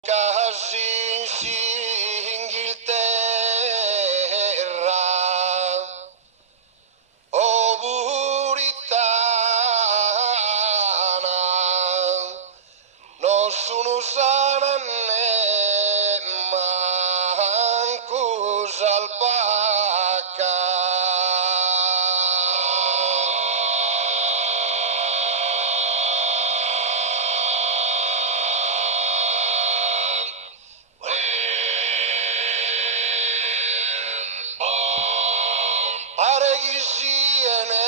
Casi in Inghilterra, o Puritana, non sono sana né manco salpacca. Pare che siene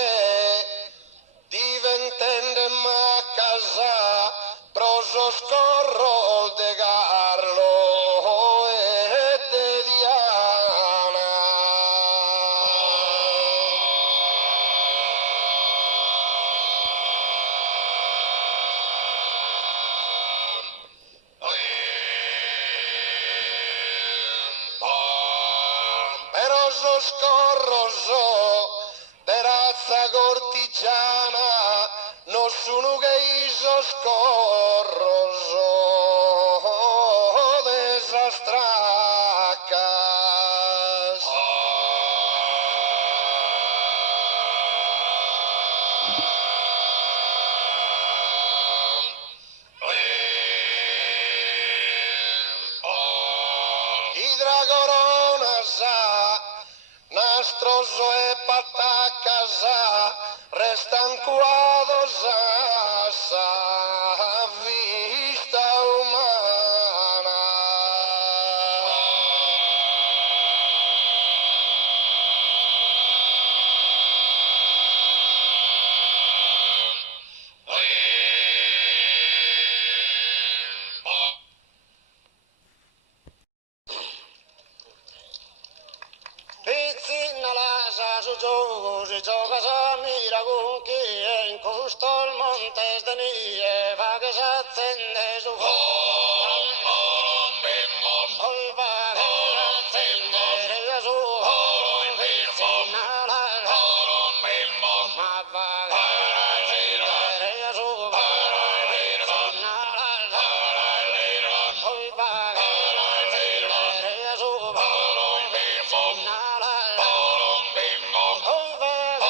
diventende ma casa proso scorro de Carlo e de Diana. Però so scorroso de razza cortigiana, non sono che io scorroso de sastracas. Idra corona sa, nastroso e patacasa, restan cuados a sa vista umana. Pizzina la sa su gioco, si gioca sa mira con chi è in costo il monte de nie, va che s'accende su fuoco. Poi va che s'accende su fuoco, pizzina la ma va che s'accende su fuoco, pizzina la poi va che s'accende su fuoco, pizzina la poi va che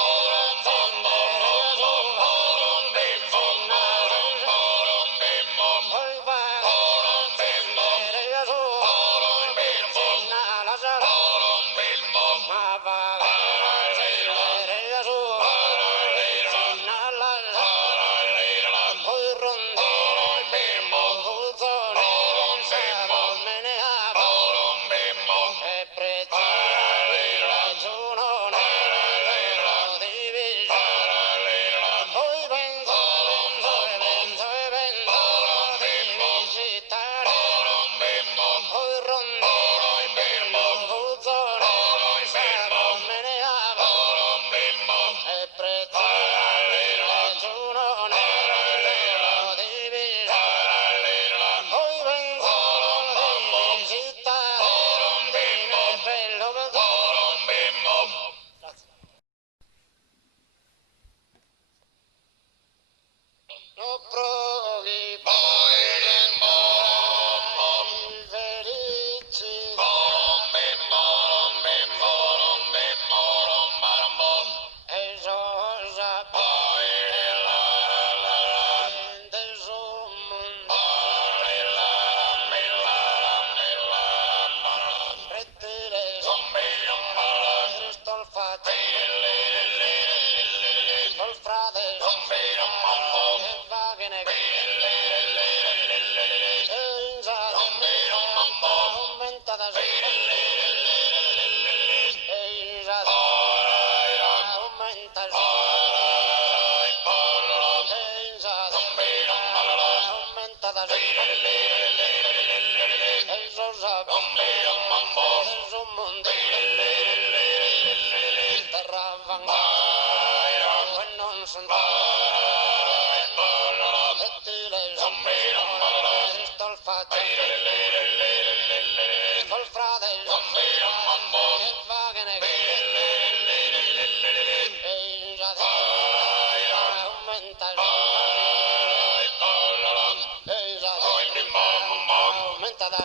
aumenta da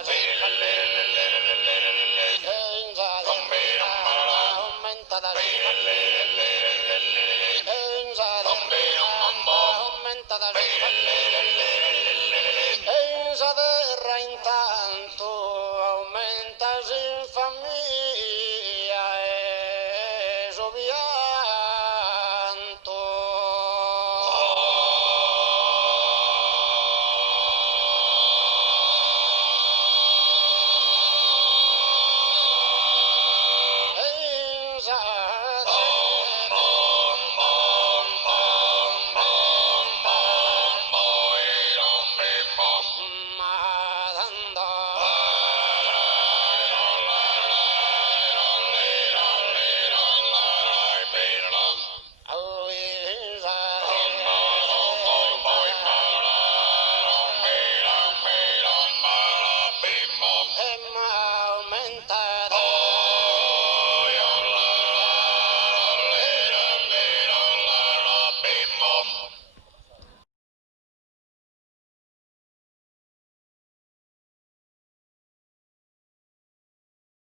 aumenta da aumenta da